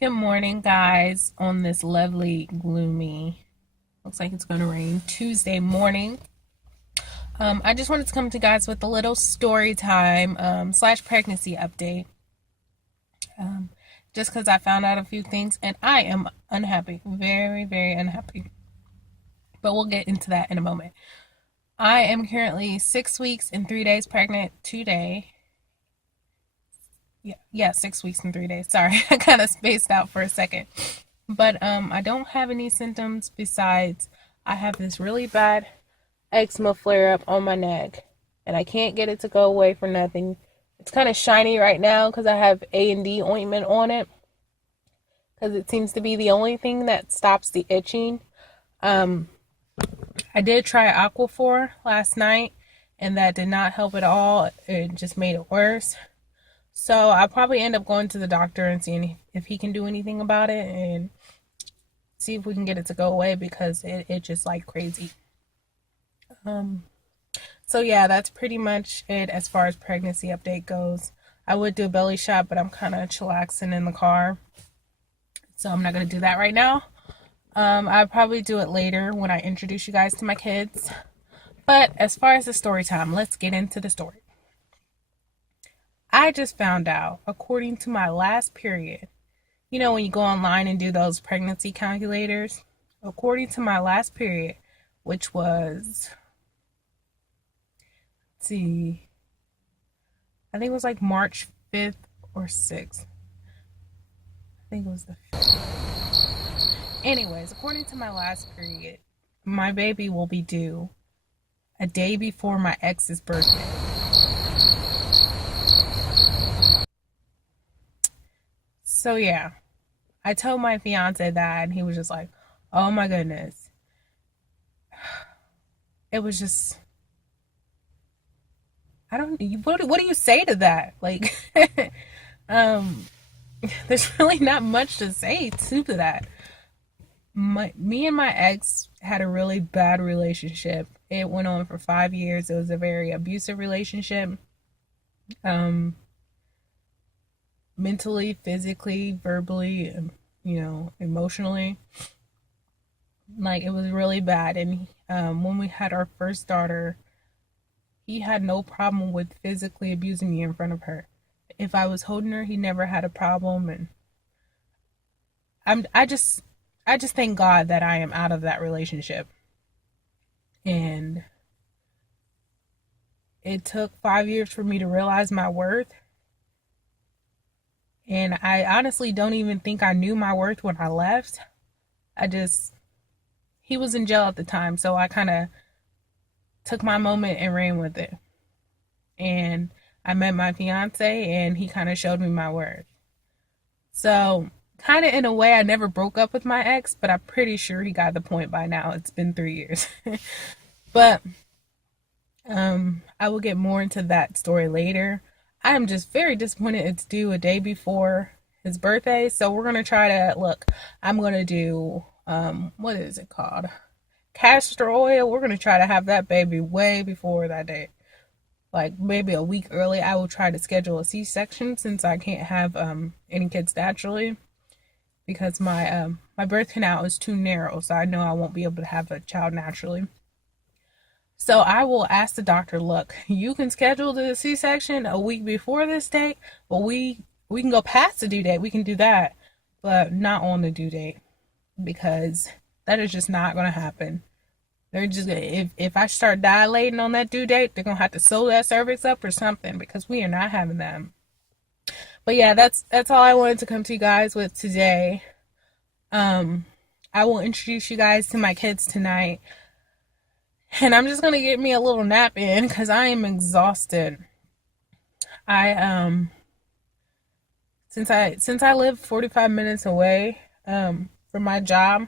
Good morning, guys, on this lovely, gloomy, looks like it's going to rain Tuesday morning. I just wanted to come to you guys with a little story time slash pregnancy update. Just because I found out a few things and I am unhappy, very, very unhappy. But we'll get into that in a moment. I am currently 6 weeks and 3 days pregnant today. Yeah, 6 weeks and 3 days. Sorry, I kind of spaced out for a second. But I don't have any symptoms besides I have this really bad eczema flare up on my neck, and I can't get it to go away for nothing. It's kind of shiny right now because I have A&D ointment on it, because it seems to be the only thing that stops the itching. I did try Aquaphor last night, and that did not help at all. It just made it worse. So I'll probably end up going to the doctor and seeing if he can do anything about it and see if we can get it to go away, because it just like crazy. So yeah, that's pretty much it as far as pregnancy update goes. I would do a belly shot, but I'm kind of chillaxing in the car, so I'm not going to do that right now. I'll probably do it later when I introduce you guys to my kids. But as far as the story time, let's get into the story. I just found out, according to my last period, you know, when you go online and do those pregnancy calculators, according to my last period, which was, let's see, I think it was like March 5th or 6th. I think it was the 5th. Anyways, according to my last period, my baby will be due a day before my ex's birthday. So yeah, I told my fiance that, and he was just like, "Oh my goodness." It was just, I don't. What do you say to that? Like, um, there's really not much to say to that. Me and my ex had a really bad relationship. It went on for 5 years. It was a very abusive relationship. Um, Mentally, physically, verbally, emotionally. Like, it was really bad. And when we had our first daughter, he had no problem with physically abusing me in front of her. If I was holding her, he never had a problem. And I just thank God that I am out of that relationship. And it took 5 years for me to realize my worth. And I honestly don't even think I knew my worth when I left. He was in jail at the time, so I kind of took my moment and ran with it. And I met my fiance, and he kind of showed me my worth. So, kind of in a way, I never broke up with my ex, but I'm pretty sure he got the point by now. It's been 3 years. But I will get more into that story later. I am just very disappointed it's due a day before his birthday. So we're going to try to, I'm going to do, what is it called? Castor oil. We're going to try to have that baby way before that day. Like maybe a week early. I will try to schedule a C-section since I can't have any kids naturally, because my birth canal is too narrow. So I know I won't be able to have a child naturally. So I will ask the doctor, look, you can schedule the C-section a week before this date, but we can go past the due date. We can do that, but not on the due date, because that is just not going to happen. They're just, if I start dilating on that due date, they're going to have to sew that cervix up or something, because we are not having that. But yeah, that's all I wanted to come to you guys with today. I will introduce you guys to my kids tonight. And I'm just gonna get me a little nap in because I am exhausted. I since I live 45 minutes away from my job,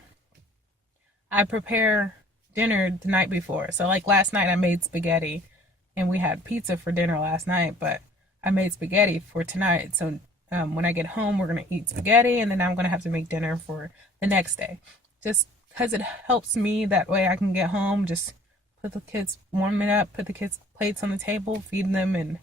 I prepare dinner the night before. So like last night I made spaghetti, and we had pizza for dinner last night, but I made spaghetti for tonight. So when I get home, we're gonna eat spaghetti, and then I'm gonna have to make dinner for the next day. Just because it helps me, that way I can get home, just put the kids, warm it up, put the kids' plates on the table, feed them, and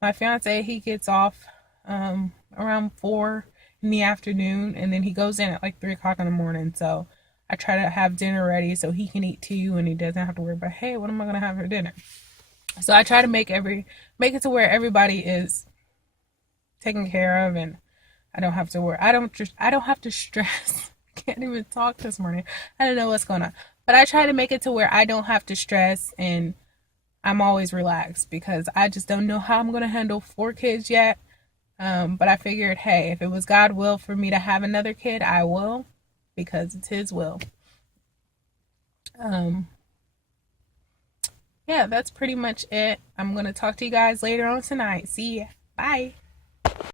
my fiance, he gets off around 4, in the afternoon, and then he goes in at like 3 o'clock in the morning. So I try to have dinner ready so he can eat too, and he doesn't have to worry about, hey, what am I gonna have for dinner? So I try to make it to where everybody is taken care of, and I don't have to worry. I don't have to stress. I can't even talk this morning. I don't know what's going on. But I try to make it to where I don't have to stress, and I'm always relaxed because I just don't know how I'm going to handle 4 kids yet. But I figured, hey, if it was God's will for me to have another kid, I will, because it's his will. Um, yeah, that's pretty much it. I'm going to talk to you guys later on tonight. See ya. Bye.